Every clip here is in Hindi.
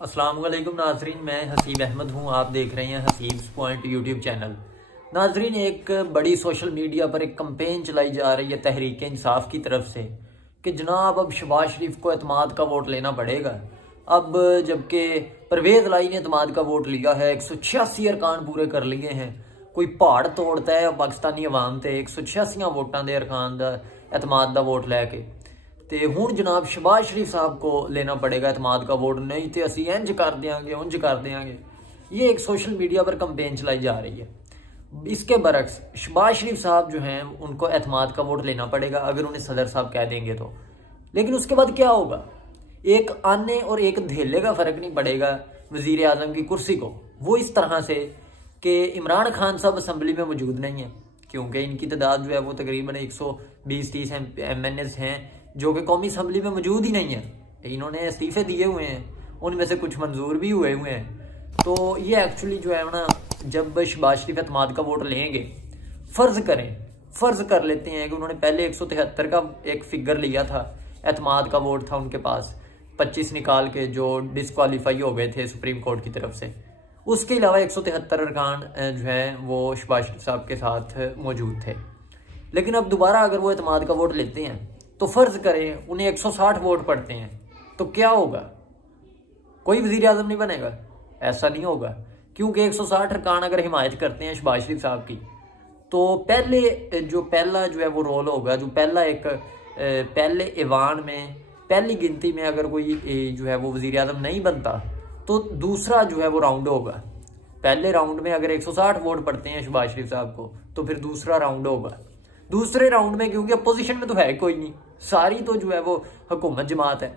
अस्सलाम वालेकुम नाजरीन, मैं हसीब अहमद हूँ। आप देख रहे हैं हसीब्स पॉइंट यूट्यूब चैनल। नाजरीन, एक बड़ी सोशल मीडिया पर एक कंपेन चलाई जा रही है तहरीक इंसाफ की तरफ से कि जनाब अब शहबाज शरीफ को एतमाद का वोट लेना पड़ेगा। अब जबकि परवेज़ लाई ने एतमाद का वोट लिया है, 186 अरकान पूरे कर लिए हैं। कोई पहाड़ तोड़ता है पाकिस्तानी अवाम ते 186 वोटां दे अरकान दा एतमाद दा वोट लैके ते हुण जनाब शहबाज शरीफ साहब को लेना पड़ेगा एतमाद का वोट, नहीं तो असी इंज कर देंगे उंज कर देंगे। ये एक सोशल मीडिया पर कंपेन चलाई जा रही है। इसके बरक्स शहबाज शरीफ साहब जो हैं उनको एतमाद का वोट लेना पड़ेगा अगर उन्हें सदर साहब कह देंगे तो। लेकिन उसके बाद क्या होगा? एक आने और एक धेले का फर्क नहीं पड़ेगा वजीर आजम की कुर्सी को। वो इस तरह से कि इमरान खान साहब असम्बली में मौजूद नहीं है, क्योंकि इनकी तादाद जो है वो तकरीबन 120-30 MNAs हैं जो कि कौमी असम्बली में मौजूद ही नहीं है। इन्होंने इस्तीफे दिए हुए हैं, उनमें से कुछ मंजूर भी हुए हैं। तो ये एक्चुअली जो है ना, जब शहबाज शरीफ एतमाद का वोट लेंगे, फ़र्ज़ कर लेते हैं कि उन्होंने पहले 173 का एक फिगर लिया था, एतमाद का वोट था उनके पास 25 निकाल के जो डिस्क्वालीफाई हो गए थे सुप्रीम कोर्ट की तरफ से। उसके अलावा 173 अरकान जो है वो शहबाज शरीफ साहब के साथ मौजूद थे। लेकिन अब दोबारा अगर वो एतमाद का वोट लेते हैं तो फ़र्ज़ करें उन्हें 160 वोट पड़ते हैं, तो क्या होगा? कोई वज़ीर आज़म नहीं बनेगा? ऐसा नहीं होगा, क्योंकि 160 अरकान अगर हिमायत करते हैं शहबाज शरीफ साहब की, तो पहला जो है वो रोल होगा, जो पहले ऐवान में पहली गिनती में अगर कोई जो है वो वज़ीर आज़म नहीं बनता तो दूसरा जो है वो राउंड होगा। पहले राउंड में अगर 160 वोट पड़ते हैं शहबाज शरीफ साहब को, तो फिर दूसरा राउंड होगा। दूसरे राउंड में क्योंकि अपोजिशन में तो है कोई नहीं, सारी तो जो है वो हुकूमत जमात है,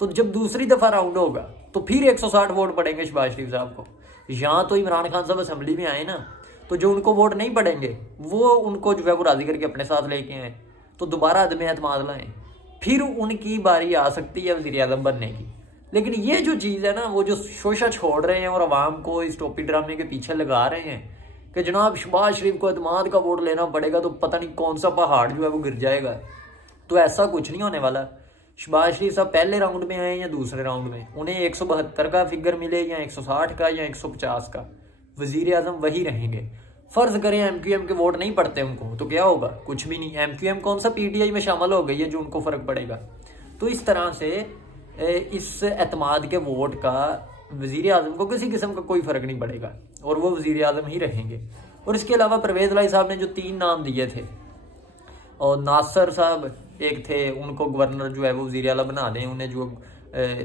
तो जब दूसरी दफा राउंड होगा तो फिर 160 वोट पड़ेंगे शहबाज शरीफ साहब को। यहाँ तो इमरान खान साहब असम्बली में आए ना, तो जो उनको वोट नहीं पड़ेंगे वो उनको जो है वो राजी करके अपने साथ लेके आए, तो दोबारा अदम एतमाद लाएं, फिर उनकी बारी आ सकती है वज़ीर आज़म बनने की। लेकिन ये जो चीज़ है ना, वो जो शोशा छोड़ रहे हैं और आवाम को इस टोपी ड्रामे के पीछे लगा रहे हैं कि जनाब शहबाज शरीफ को एतमाद का वोट लेना पड़ेगा तो पता नहीं कौन सा पहाड़ जो है वो गिर जाएगा, तो ऐसा कुछ नहीं होने वाला। शहबाज शरीफ साहब पहले राउंड में आए या दूसरे राउंड में, उन्हें 172 का फिगर मिले या 160 का या 150 का, वजीर आजम वही रहेंगे। फर्ज करें MQM के वोट नहीं पड़ते उनको, तो क्या होगा? कुछ भी नहीं। MQM कौन सा PTI में शामिल हो गई है जो उनको फर्क पड़ेगा। तो इस तरह से इस एतमाद के वोट का वजीर आजम को किसी किस्म का कोई फर्क नहीं पड़ेगा और वो वजीर आजम ही रहेंगे। और इसके अलावा परवेज़ लाई साहब ने जो 3 नाम दिए थे, और नासर साहब एक थे, उनको गवर्नर जो है वो वज़ीर आला बना दें, उन्हें जो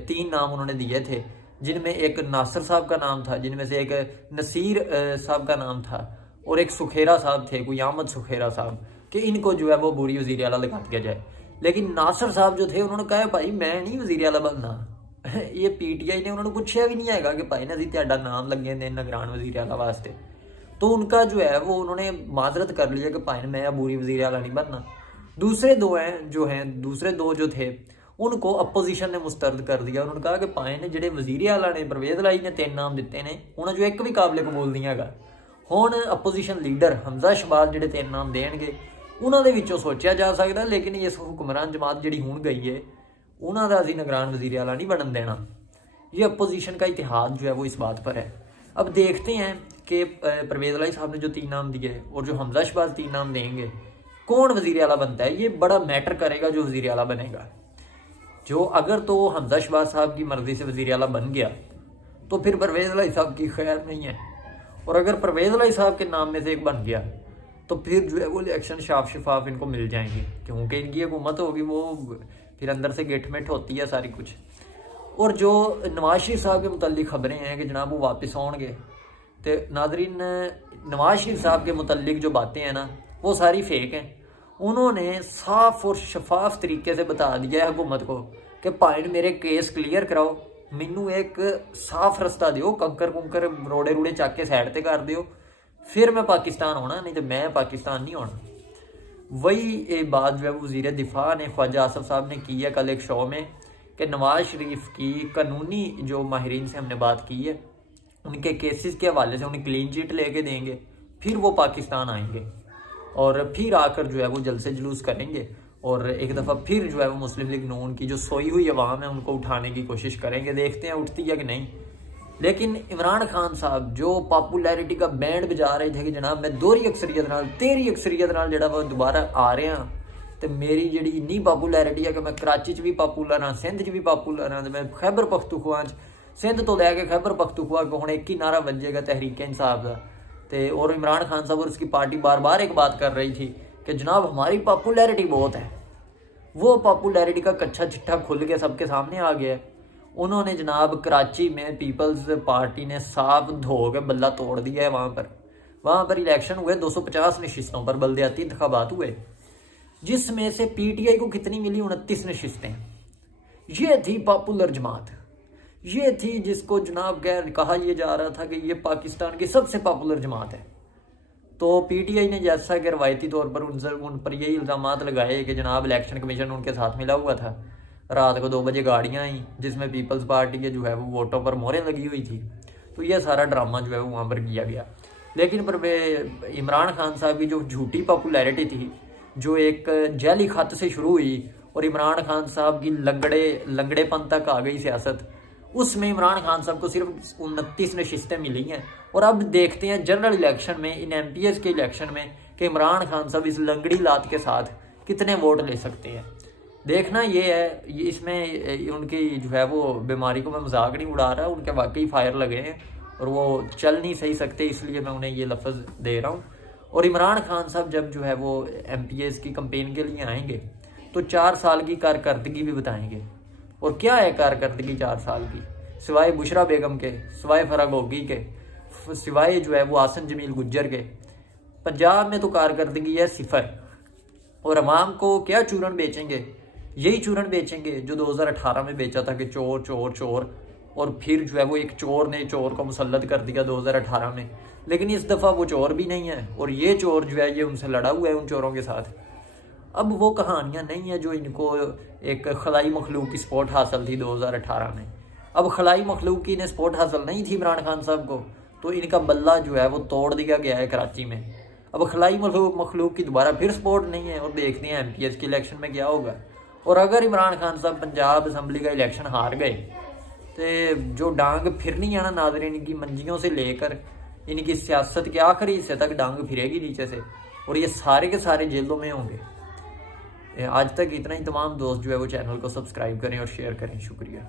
3 नाम उन्होंने दिए थे, जिनमें एक नासर साहब का नाम था, जिनमें से एक नसीर साहब का नाम था, और एक सुखेरा साहब थे, कोई अहमद सुखेरा साहब, कि इनको जो है वो बुरी वज़ीर आला लगा दिया जाए। लेकिन नासर साहब जो थे उन्होंने कहा भाई मैं नहीं वज़ीर आला बनना। ये PTI ने उन्होंने पूछा भी नहीं है कि भाई नजी तेरा नाम लगे ने निगरान वज़ीर आला वास्ते, तो उनका जो है वो उन्होंने माजरत कर लिया कि भाई मैं बुरी वज़ीर आला नहीं बनना। दूसरे दो जो थे उनको अपोजिशन ने मुस्तरद कर दिया। उन्होंने कहा कि भाई ने जेडे वज़ीर आला ने परवेज़ लाई ने 3 नाम दिते ने, उन्होंने जो एक भी काबिल कबूल नहीं है। हुण अपोजिशन लीडर हमजा शहबाज जेडे 3 नाम देणगे उन्हां दे विचों सोचा जा सकता, लेकिन इस हुक्मरान जमात जिहड़ी हुण गई है उन्हां दा असीं निगरान वज़ीर आला नहीं बनन देना। ये अपोजिशन का इतिहाद जो है वो इस बात पर है। अब देखते हैं कि परवेज़ लाई साहब ने जो 3 नाम दिए और जो हमजा शहबाज 3 नाम देंगे, कौन वज़ीर आला बनता है। ये बड़ा मैटर करेगा जो वज़ीर आला बनेगा। जो अगर तो हमजा शहबाज साहब की मर्जी से वज़ीर आला बन गया तो फिर परवेज़ लाई साहब की खैर नहीं है, और अगर परवेज़ लाई साहब के नाम में से एक बन गया तो फिर जो है वो इलेक्शन साफ शफाफ इनको मिल जाएंगे, क्योंकि इनकी हुकूमत होगी वो फिर अंदर से गेटमेट होती है सारी कुछ। और जो नवाज शरीफ साहब के मुतल्लिक खबरें हैं कि जनाब वो वापस आउणगे, तो नाजरीन नवाज शरीफ साहब के मुतल्लिक जो बातें हैं ना वो सारी फेक हैं। उन्होंने साफ और शफाफ तरीके से बता दिया है हुकूमत को कि भाई मेरे केस क्लियर कराओ, मैनू एक साफ रस्ता दियो, कंकर कुंकर रोड़े रूड़े चक के साइड ते कर दियो, फिर मैं पाकिस्तान होना, नहीं तो मैं पाकिस्तान नहीं होना। वही बात जो है वज़ीर दिफा ने ख्वाजा आसफ साहब ने की है कल एक शो में कि नवाज शरीफ की कानूनी जो माहिरीन से हमने बात की है, उनके केसेस के हवाले से उन्हें क्लीन चिट लेके देंगे, फिर वो पाकिस्तान आएंगे और फिर आकर जो है वो जलसे जुलूस करेंगे और एक दफ़ा फिर जो है वो मुस्लिम लीग नून की जो सोई हुई अवाम है उनको उठाने की कोशिश करेंगे। देखते हैं उठती है कि नहीं। लेकिन इमरान खान साहब जो पॉपुलैरिटी का बैंड बजा रहे थे कि जनाब मैं दोहरी अक्सरियत नाल तेरी अक्सरियत नाल जिहड़ा वो दोबारा आ रहे हैं, तो मेरी जिहड़ी इन्नी पॉपुलैरिटी है कि मैं कराची च भी पॉपुलर हाँ, सिंध च भी पॉपुलर हाँ, मैं खैबर पख्तूनख्वा सिंध तो लैके खैबर पख्तूनख्वा को हुण एक ही नारा बजेगा तहरीक इंसाफ का। तो और इमरान खान साहब और उसकी पार्टी बार बार एक बात कर रही थी कि जनाब हमारी पॉपुलैरिटी बहुत है। वो पॉपुलैरिटी का कच्चा चिट्ठा खुल के सबके सामने आ गया है। उन्होंने जनाब कराची में पीपल्स पार्टी ने साफ धो के बल्ला तोड़ दिया है। वहाँ पर इलेक्शन हुए 250 नशिस्तों पर बल्दियाती इंतखाबात हुए, जिसमें से पीटीआई को कितनी मिली? 29 नशिस्तें। ये थी पॉपुलर जमात, ये थी जिसको जनाब कहा यह जा रहा था कि ये पाकिस्तान की सबसे पॉपुलर जमात है। तो पीटीआई ने जैसा कि रवायती तौर पर उन पर यही इल्ज़ाम लगाए कि जनाब इलेक्शन कमीशन उनके साथ मिला हुआ था। रात को 2 बजे गाड़ियाँ आई जिसमें पीपल्स पार्टी के जो है वो वोटों पर मोहरें लगी हुई थी। तो ये सारा ड्रामा जो है वो वहाँ पर किया गया। लेकिन पर इमरान खान साहब की जो झूठी पॉपुलैरिटी थी, जो एक जैली खत से शुरू हुई और इमरान खान साहब की लंगड़ेपन तक आ गई सियासत, उसमें इमरान खान साहब को सिर्फ 29 नशिस्तें मिली हैं। और अब देखते हैं जनरल इलेक्शन में, इन MPS के इलेक्शन में, कि इमरान खान साहब इस लंगड़ी लात के साथ कितने वोट ले सकते हैं। देखना ये है, इसमें उनकी जो है वो बीमारी को मैं मजाक नहीं उड़ा रहा, उनके वाकई फायर लगे हैं और वो चल नहीं सही सकते, इसलिए मैं उन्हें ये लफ्ज़ दे रहा हूँ। और इमरान खान साहब जब जो है वो MPS की कंपेन के लिए आएंगे तो 4 साल की कारकर्दगी भी बताएंगे। और क्या है कारकर्दगी 4 साल की? सिवाय बुशरा बेगम के, सिवाय फरागोगी के, सिवाय जो है वो आसन जमील गुज्जर के, पंजाब में तो कारकर्दगी है 0। और अवाम को क्या चूरन बेचेंगे? यही चूरन बेचेंगे जो 2018 में बेचा था कि चोर चोर चोर, और फिर जो है वो एक चोर ने चोर को मुसल्लत कर दिया 2018 में। लेकिन इस दफ़ा वो चोर भी नहीं है और ये चोर जो है ये उनसे लड़ा हुआ है, उन चोरों के साथ। अब वो कहानियाँ नहीं है जो इनको एक खलाई मखलूक की स्पॉट हासिल थी 2018 में। अब खलाई मखलूक की ने स्पॉट हासिल नहीं थी इमरान खान साहब को, तो इनका बल्ला जो है वो तोड़ दिया गया है कराची में। अब खलाई मखलूक की दोबारा फिर स्पॉट नहीं है और देखते हैं MPS के इलेक्शन में क्या होगा। और अगर इमरान खान साहब पंजाब असम्बली का इलेक्शन हार गए तो जो डांग फिरनी है ना नाज़रीन, इनकी मंजियों से लेकर इनकी सियासत के आखिरी हिस्से तक डांग फिरेगी नीचे से, और ये सारे के सारे जेलों में होंगे। आज तक इतना ही। तमाम दोस्त जो है वो चैनल को सब्सक्राइब करें और शेयर करें। शुक्रिया।